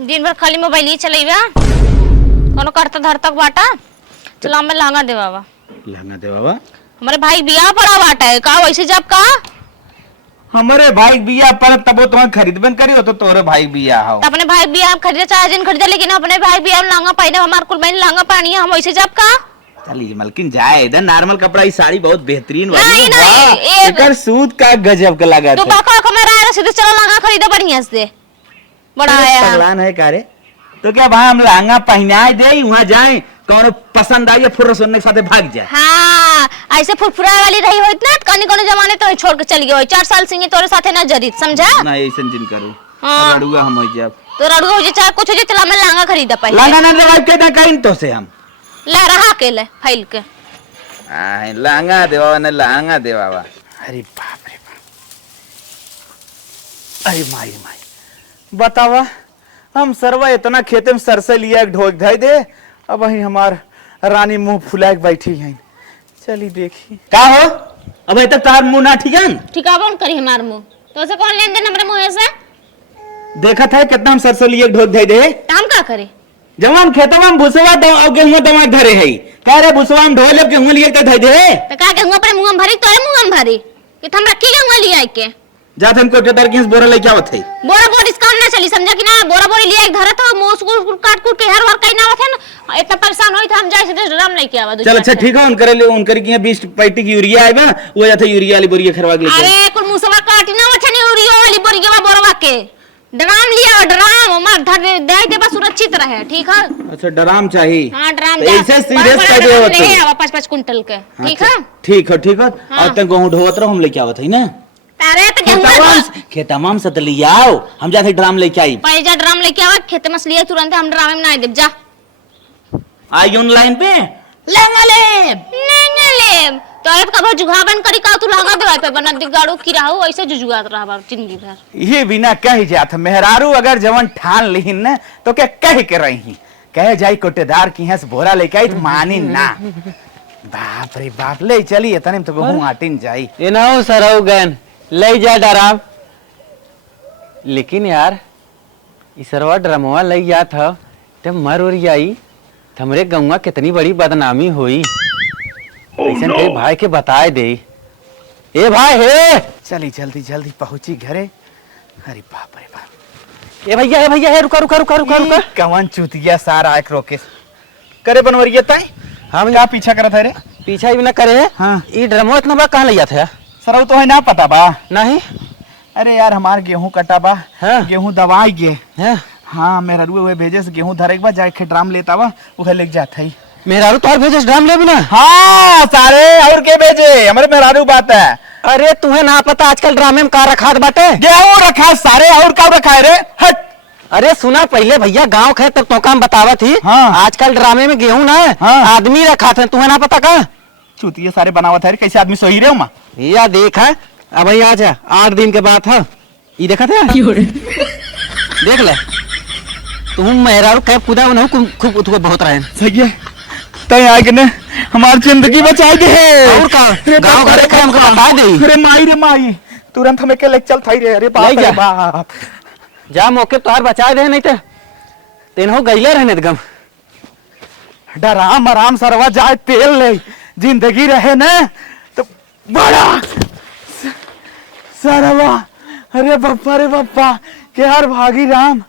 दिन भर खाली मोबाइल ही चलेबा कोनो करता धरतक बाटा। चलो हमें लहंगा देवावा। लहंगा देवावा हमारे भाई बियाह पड़ा बाटा है का वैसे जब का हमारे भाई बिया पर तब तुम्हें खरीदबन करी हो तो तोरे भाई बिया हो। अपने भाई बियाह खरीदे चाहे जिन खरीदे लेकिन अपने भाई बियाह लहंगा पहने हमारे कुल बहन लहंगा पहनी है हम वैसे जब का चलिए मलकिन जाए इधर नॉर्मल कपड़ा ये साड़ी बहुत बेहतरीन नहीं, वाली नहीं, एकर सूद का गजब का लगा तो बाका को मेरा आया सीधे चलो लहंगा खरीदे बढ़िया से बड़ा आया पगलान है कारे तो क्या भाई हम लहंगा पहनाए दे वहां जाए कौन पसंद आई फुर्र सुनने के साथ भाग जाए। हाँ ऐसे फुरफुरा वाली रही हो इतना कौन कौन जमाने तो छोड़ के चली गई 4 साल से तोरे साथे ना जरीत समझा ना ऐसा जिन करो हाँ। रड़ुआ हम हो जाब तो रड़ुआ हो जे चाहे कुछ हो जे चला मैं लहंगा खरीदा पहले लहंगा ना दवाई के ना कहीं तो से हम ले रहा के ले फाइल के आए लहंगा देवा ना लहंगा देवावा। अरे बाप रे बाप अरे माई माई बतावा हम सरवा इतना खेते में सरसे लिया एक ढोक धाई दे अब वही हमार रानी मुंह फुला के बैठी है। चली देखी का हो अब तक तार मुंह ना ठीक है ठिका कौन करी हमार मुंह तो से कौन लेन देन हमरे मुंह से देखा था कितना हम सरसों लिए ढोक धाई दे काम का करे जवान खेतवा में भुसवा दो अब गेहूं दमा धरे है कह रे भुसवा में ढोले गेहूं लिए के धाई दे तो का गेहूं पर मुंह में भरी तोरे मुंह में भरी कि हम रखी गेहूं लिए के जात हमको टेटर किस बोरा लेके आवत है बोरा बोरा डिस्काउंट ना चली समझा कि ना बोरा बोरी लिए एक धरत हो मोस को काट कूट के हर हर कहीं ना आवत है ना इतना परेशान होई था हम जाए से ड्रम लेके आवा चल अच्छा ठीक है उनकर की 20 पैटी की यूरिया आइबा वो जाते यूरिया वाली बोरिया खरवा के लेके अरे कुल मुसवा काटी ना वछने यूरिया वाली बोरिया बोरवा के ड्राम लिया ड्राम हमार धर दे दे बस सुरक्षित रहे ठीक है। अच्छा ड्राम चाहिए हां ड्राम तो ऐसे सीरियस कर दे होत ले आवा 5-5 कुंटल के ठीक है ठीक है और तक गेहूं ढोवत रहो हम लेके आवत है ना अरे तो गेहूं खेतमाम से तो ले आओ हम जाते ड्राम लेके आई पहले जा ड्राम लेके आवा खेत में लिए तुरंत हम ड्राम में ना दे जा आई ऑनलाइन पे लेंगा ले तो एक कब जुगाबन करी का तू लहंगा देवाय पे बना दिगाड़ो की रहू ऐसे जुजुगात रहा बार जिंदगी भर ये बिना कह जात मेहरारू अगर जवन ठान लिहिन न तो क्या कह के रही कह जाई कोटेदार की हंस बोरा लेके आई तो मानी ना बाप रे बाप ले चली इतने में तो गेहूं आटिन जाई इनाऊ सरऊ गन ले जा डराम लेकिन यार इसरवा ड्रमवा ले जा था तब मर उर जाई हमरे गौवा कितनी बड़ी बदनामी हुई ऐसे तेरे भाई के बताए दे ए भाई हे चली जल्दी जल्दी पहुंची घरे। अरे बाप रे बाप ए भैया हे रुका रुका रुका रुका रुका कवन चूतिया सारा एक रोके करे बनवरिया ताई हाँ क्या पीछा करत है रे पीछा भी ना करे हाँ ये ड्रमवा इतना बड़ा कहाँ ले जाते है सर तो है ना पता बा नहीं अरे यार हमार गेहूं कटा बा हाँ? गेहूं दवाई गे है हाँ मेरा रुए हुए भेजे से गेहूं धरे के बाद जाके ड्राम लेता वा वो लेके जाता है मेहरारू तोहर भेजे ड्राम ले बिना हाँ सारे और के भेजे हमारे मेहरारू बात है। अरे तुम्हें ना पता आजकल ड्रामे में का रखा बाटे गेहूं रखा सारे और का रखा है रे हट अरे सुना पहले भैया गांव खे तब तो काम बतावा थी हाँ। आजकल ड्रामे में गेहूं ना है हाँ। आदमी रखा था तुम्हें ना पता का चूतिया सारे बनावत है कैसे आदमी सही रहे माँ या देखा अब भाई आज 8 दिन के बाद है ये देखा था देख ले तुम मेहरारू कह खुदा उन्हें खूब तुझको बहुत रहे सही है तय आगे ने हमारी जिंदगी बचा दे और का गांव घर के हमको बता दे रे माई तुरंत हमें के ले चल थाई रे अरे बाप रे बाप जा मौके तोहार बचा दे नहीं तो तेन हो गईले रहने गम डराम आराम सरवा जाए तेल ले जिंदगी रहे न तो बड़ा सरवा अरे बप्पा के यार भागी राम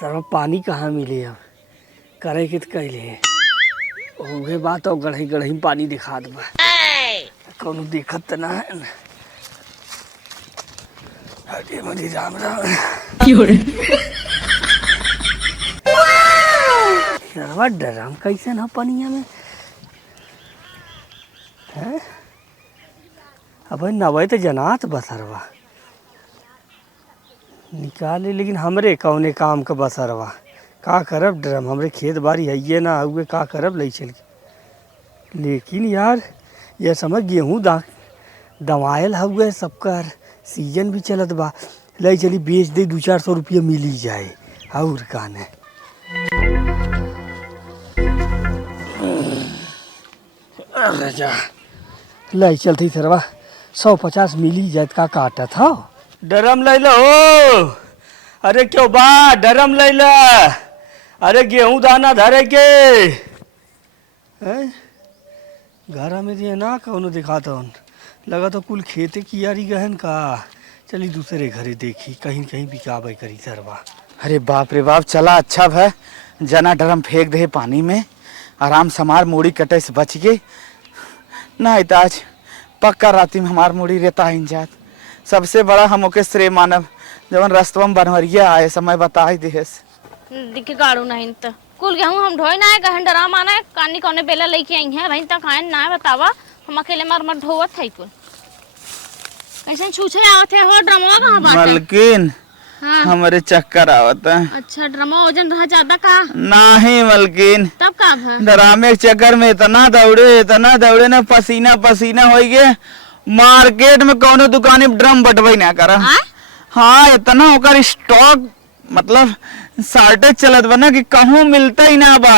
सरवा पानी कहाँ मिले अब करे के कैले उहे बात और गढ़ई गढ़ई में पानी दिखा दबा कौनो देखत त ना है न अरे मरी राम सरवा डराम कैसे ना पनिया में है अब नवे तो जनात बसरवा निकाले लेकिन हमरे कौने काम का बसरवा का करब ड्रम हमरे खेत बाड़ी है ना हुए का करब ले चल लेकिन यार ये समझ गेहूँ दवायल हुए सबका सीजन भी चलत बा ले चली बेच दे 200-400 रुपया मिल ही जाए और काने लाई चलती सरवा 150 मिली जात का काटा था। डरम ले लो हो। अरे क्यों बा डरम ले ला। अरे गेहूं दाना धरे के घरा में दिए ना कौनो दिखाता हूँ लगा तो कुल खेते की यारी गहन का। चली दूसरे घरे देखी कहीं कहीं बिकाबे करी सरवा। अरे बाप रे बाप, चला अच्छा भै जना ड्रम फेंक दे पानी में, आराम से हमार मूड़ी कटे से बच गई ना। आज पक्का राती में हमार मूड़ी रहता ही जात। सबसे बड़ा हम ओके श्रेय मानव जवन रस्तवा में बनवरिया आए समय बता ही देस। दिखे गाड़ू नहीं तो कुल गेहूं हम ढोई ना है कहन डरा माना है कानी कोने बेला लेके आई है भाई तक आए ना बतावा हम अकेले मार मार ढोवत है कुल कैसे छूछे आवत है हो ड्रमवा कहां बात है मलकिन। हाँ। हमारे चक्कर आवत है। अच्छा ड्रमवा वजन रहा ज्यादा का नहीं मलकिन, तब का है डरामे के चक्कर में इतना दौड़े ना पसीना पसीना हो गए। मार्केट में कौनो दुकान में ड्रम बटवाई ना करा। हाँ इतना होकर स्टॉक मतलब शार्टेज चलत बना कि कहूँ मिलता ही ना बा।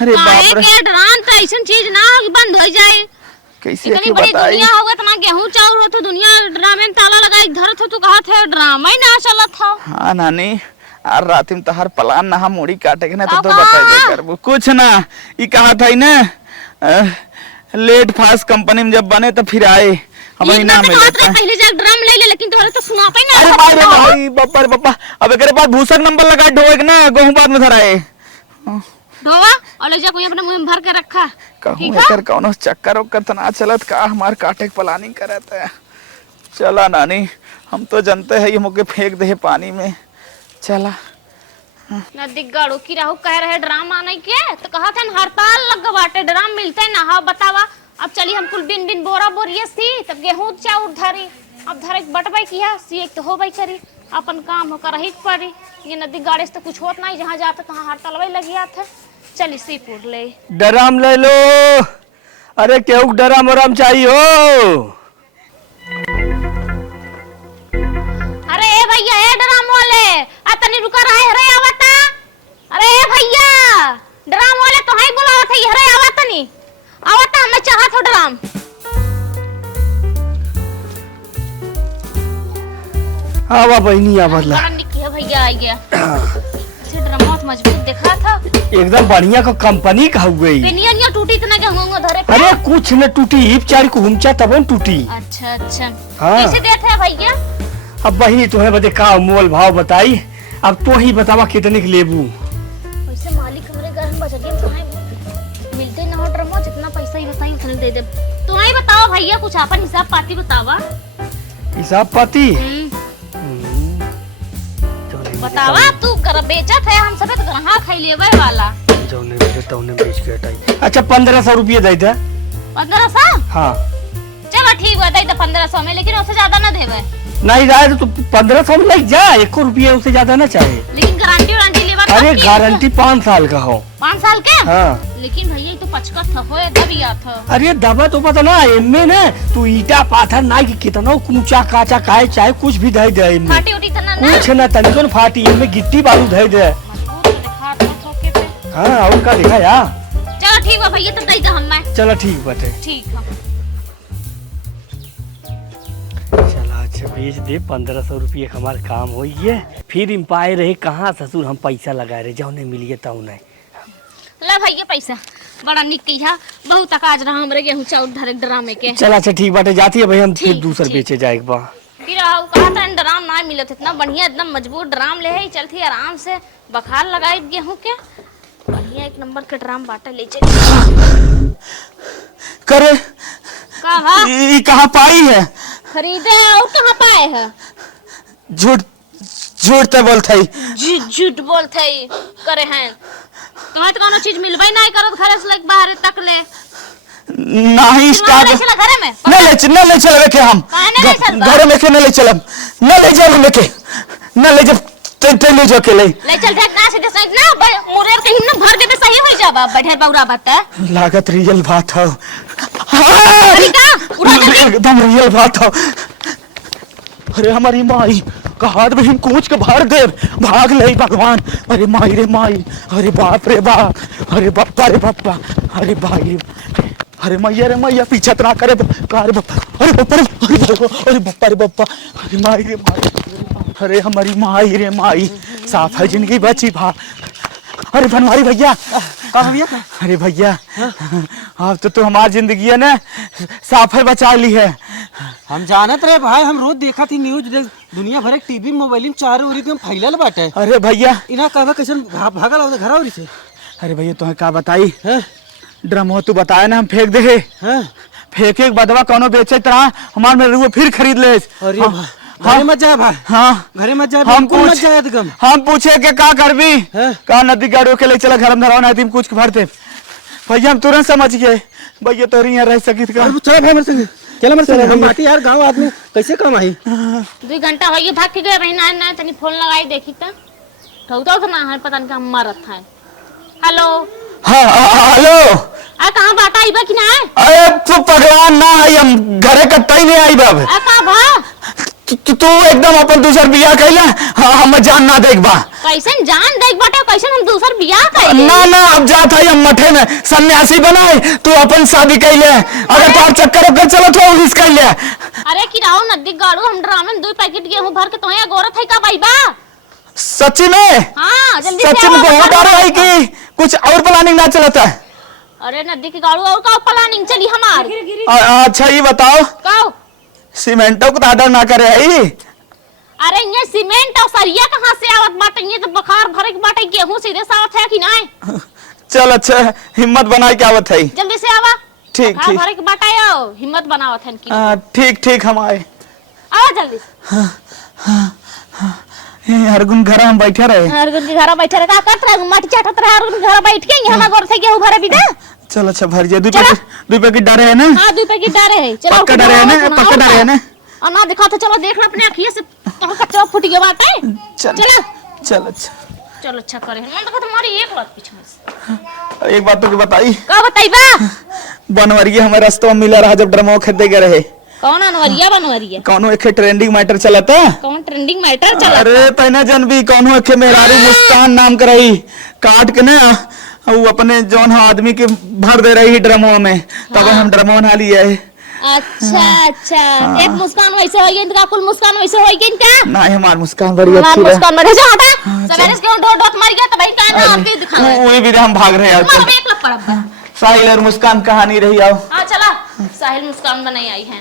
अरे बाप रे, के ड्राम तो ऐसा चीज ना हो कि बंद हो जाए। कैसे इतनी बड़ी दुनिया होगा इतना गेहूं चाउर हो तो दुनिया ड्राम में ताला लगा इधर था तो कहा थे ड्राम ही ना चलत था। हाँ नानी यार रात में तहार प्लान ना हम मुड़ी काटे के ना तो बताइए करबो कुछ ना। ये कहा था ना लेट फास्ट कंपनी में जब बने तो फिर आए हम ही ना मिले पहले जा ड्रम ले ले लेकिन तोरे तो सुना पे ना। अरे बाप रे भाई बप्पा रे बप्पा, अब एकरे बाद भूसक नंबर लगा ढोएक ना गेहूं बाद में धराए ढोवा और ले जा कोई अपने मुंह में भर के रखा। कहूं एकर कौनो चक्कर ओकर त ना चलत का हमार काटे के प्लानिंग करत है। चला नानी हम तो जानते हैं ये मुके फेंक दे पानी में। चला नदी गाड़ो की राहु कह रहे ड्राम आने के तो कहा था हड़ताल लग बाटे ड्राम मिलते ना। हाँ बतावा अब चली हम कुल बिन बिन बोरा बोरिए सी तब गेहूं चाउर धरी अब धरे बटबाई किया सी एक तो हो भाई करी अपन काम होकर रही पड़ी। ये नदी गाड़े से तो कुछ होत नहीं जहाँ जाते तहाँ हड़ताल लगी आते। चली सीपुर ले डराम ले लो। अरे केहू डराम वराम चाहिए हो। अरे ए भैया ए ड्राम वाले आ तनी रुका रहे रे आवता। अरे ए भैया ड्राम वाले तो हाई बुलावत है रे आवत तनी आवता हमें चाहत हो ड्राम। आवा बहनी आवा ला। बड़ा निकले भैया आ गया। से ड्राम बहुत मजबूत दिखा था एकदम बढ़िया का कंपनी का हुई। पिनिया टूटी इतना क्या होंगे धरे पे। अरे कुछ न टूटी हिप चार को हुमचा तब न टूटी। अच्छा अच्छा हाँ। कैसे देते हैं भैया? अब बहनी तुम्हें बता का मोल भाव बताई। अब तो ही बतावा कितने के लेबू। वैसे मालिक हमारे घर में बजट में मिलते ना हो ड्रम जितना पैसा ही बताई उतने दे दे। तो ही बताओ भैया कुछ अपन हिसाब पाती बतावा। हिसाब पाती बतावा तू कर बेचत है हम सब तो ग्राहक खाई लेवे वाला। जौने बेचे तौने बेच के हटाई। अच्छा 1500 रुपये दे दे। 1500? हाँ चलो ठीक है दे दे 1500 में लेकिन उससे ज्यादा ना देवे। नहीं जाए तो 1500 में लग जा 1 रुपये उससे ज्यादा ना चाहे। लेकिन गारंटी वारंटी लेवर। अरे गारंटी 5 साल का हो। 5 साल के? हाँ। लेकिन भैया तो 55 था होए दबिया था। अरे दबा तो पता ना एमे ना तू ईटा पाथर ना कि कितना कूचा काचा काहे चाहे कुछ भी दे दे एमे। फाटी उठी तना ना कुछ ना तनिको न फाटी एमे गिट्टी बालू दे दे। दिखा तो ठोके पे। हाँ और का दिखा यार। चलो ठीक है भैया तो दे दे हमें। चलो ठीक बाटे। ठीक है चला अच्छा बेच दे 1500 रुपये हमारे काम हो ये। फिर इम्पायर रहे कहाँ ससुर हम पैसा लगा रहे जाओ नहीं मिलिए ताऊ नहीं। ला भैया पैसा बड़ा निक किया बहुत आज रहा हमरे गेहूं चाउर धरे ड्रामे के। चल अच्छा ठीक बाटे जाती है भाई हम फिर ठीक, दूसर ठीक। बेचे जाए बा। फिर आओ कहा था ड्राम ना मिलत इतना बढ़िया एकदम मजबूत ड्राम ले है चलती आराम से बखार लगाई गेहूं के बढ़िया 1 नंबर के ड्राम बाटा ले चल करे का भा ये कहाँ पाई है? खरीदे और कहां पाए है? झूठ झूठ तो बोलता ही। झूठ बोलते ही करे हैं तुम्हें तो कोनो चीज मिलबई नहीं करत घरे से लेके बाहर तक ले नहीं स्टाफ चला घरे में न ले चल के हम घर में के न ले चलम न ले जाओ लेके न ले जब ते ले जाओ के ले चल देख ना से साइड ना मुरेर के हिम्मत भर देबे सही हो जाबा बढ़िया बौरा बात है। लागत रियल बात है। अरे का उड़ा दे एकदम रियल बात है। अरे हमारी माई का हाथ में हम कूच के भर दे भाग ले भगवान। अरे माई रे माई, अरे बाप रे बाप, अरे बाप्पा रे बाप्पा, अरे भाई अरे मैया पीछा तना करे अरे बप्पा अरे बप्पा अरे बप्पा अरे बप्पा अरे माई रे माई अरे हमारी माई रे माई साफ है जिंदगी बची भा अरे बनवारी भैया कहाँ भैया अरे भैया अब तो हमारी जिंदगी है ना साफ है बचा ली है। हम जानत रहे भाई, हम रोज देखा थी न्यूज दुनिया भर टीवी मोबाइल में चारों ओर एकदम फैलल बाटे। अरे भैया इना कहवा कैसन भागल आवत घर औरी से। अरे भैया तुम्हें का बताई हैं ड्रम हो तू बताया ना हम फेंक दे हैं फेंके के बदवा कोनो बेचे तरह हमार में रुआ फिर खरीद ले। अरे घरे मत जाए भाई, हाँ घरे मत जाए, हम बिल्कुल मत पूछ जाए एकदम। हम पूछे के का करबी हैं? का नदी गाड़ियों के लिए चला घर में धराव नहीं कुछ भरते भैया हम तुरंत समझ गए भैया तो यहाँ रह सकी का अरे चलो भाई मेरे संग, चलो मेरे संग। हम बाटी यार गांव आदमी कैसे काम आई। 2 घंटा हो गए भाग के गए रही ना तनी फोन लगाई देखी त ठौता तो ना है पता नहीं का मरत है। हेलो हाँ हेलो आ कहां बाटा आइबा कि ना अरे तू पगवान ना आई हम घरे कत्ता ही नहीं आई बाब आ का भा तू एकदम अपन दूसर बियाह कैला हम जान ना देख बा कैसन जान देख बाटे कैसन हम दूसर बियाह कइले ना ना अब जात है हम मठे में सन्यासी बनाए तू अपन शादी कैले अगर तार चक्कर कर चलो तो रिस्क कैले। अरे कि राव नदी गाड़ू हम ड्रामे में 2 पैकेट गेहूं भर के तोहे गोरत है का बाईबा। सच्ची में हां जल्दी से सच्ची में आओ, बहुत डर है कि कुछ और प्लानिंग ना चलता है। अरे नदी की गाड़ू और का प्लानिंग चली हमार अच्छा ये बताओ काओ सीमेंटो को आर्डर ना करे है। अरे ये सीमेंट और सरिया कहां से आवत बाटे, ये तो बखार भरे के बाटे गेहूं सीधे सावत है कि ना। चल अच्छा हिम्मत बनाए क्या आवत है। जल्दी से आवा ठीक बखार ठीक भरे के बाटे आओ हिम्मत बनावत है की ठीक ठीक हम आए आवा जल्दी से। हरगुन घर हम बैठे रहे हरगुन के घर बैठे रहे का करत रहे माटी चाटत रहे हरगुन घर बैठ के यहाँ घर से गेहूं भरे बिदा। चल अच्छा भर जा 2 चलो। पैकेट डाले है ना। हां 2 पैकेट डाले है चलो पक्का डाले है ना पक्का डाले है ना। और ना दिखा तो चलो देख लो अपने आंखिए से तो कच्चा फूट गया बाटे। चल चलो चल अच्छा चलो अच्छा करे मन देखो तुम्हारी एक बात पीछे से एक बात तो की बताई का बताइबा बनवरिया हमारे रास्ते में मिला रहा जब ड्रमो खरीदे गए रहे। कौन अनवरिया बनवरिया कौनो एक ट्रेंडिंग मैटर चलता कौन ट्रेंडिंग मैटर चला अरे पहले जन भी कौनो एक मेहरारू मुस्कान नाम कराई काट के ना वो अपने जौन आदमी के भर दे रही ड्रमो में तब हम ड्रमो ना लिए। अच्छा अच्छा एक मुस्कान वैसे होई इनका कुल मुस्कान वैसे होई इनका ना हमार मुस्कान बड़ी हमार अच्छी है। मुस्कान मरे जा हटा सवेरे से क्यों डोट मर गया तो भाई का ना आपके दिखाना वही भी हम भाग रहे हैं मारो एक लपड़ साहिल और मुस्कान कहानी रही आओ। हां चला साहिल मुस्कान बनाई आई है।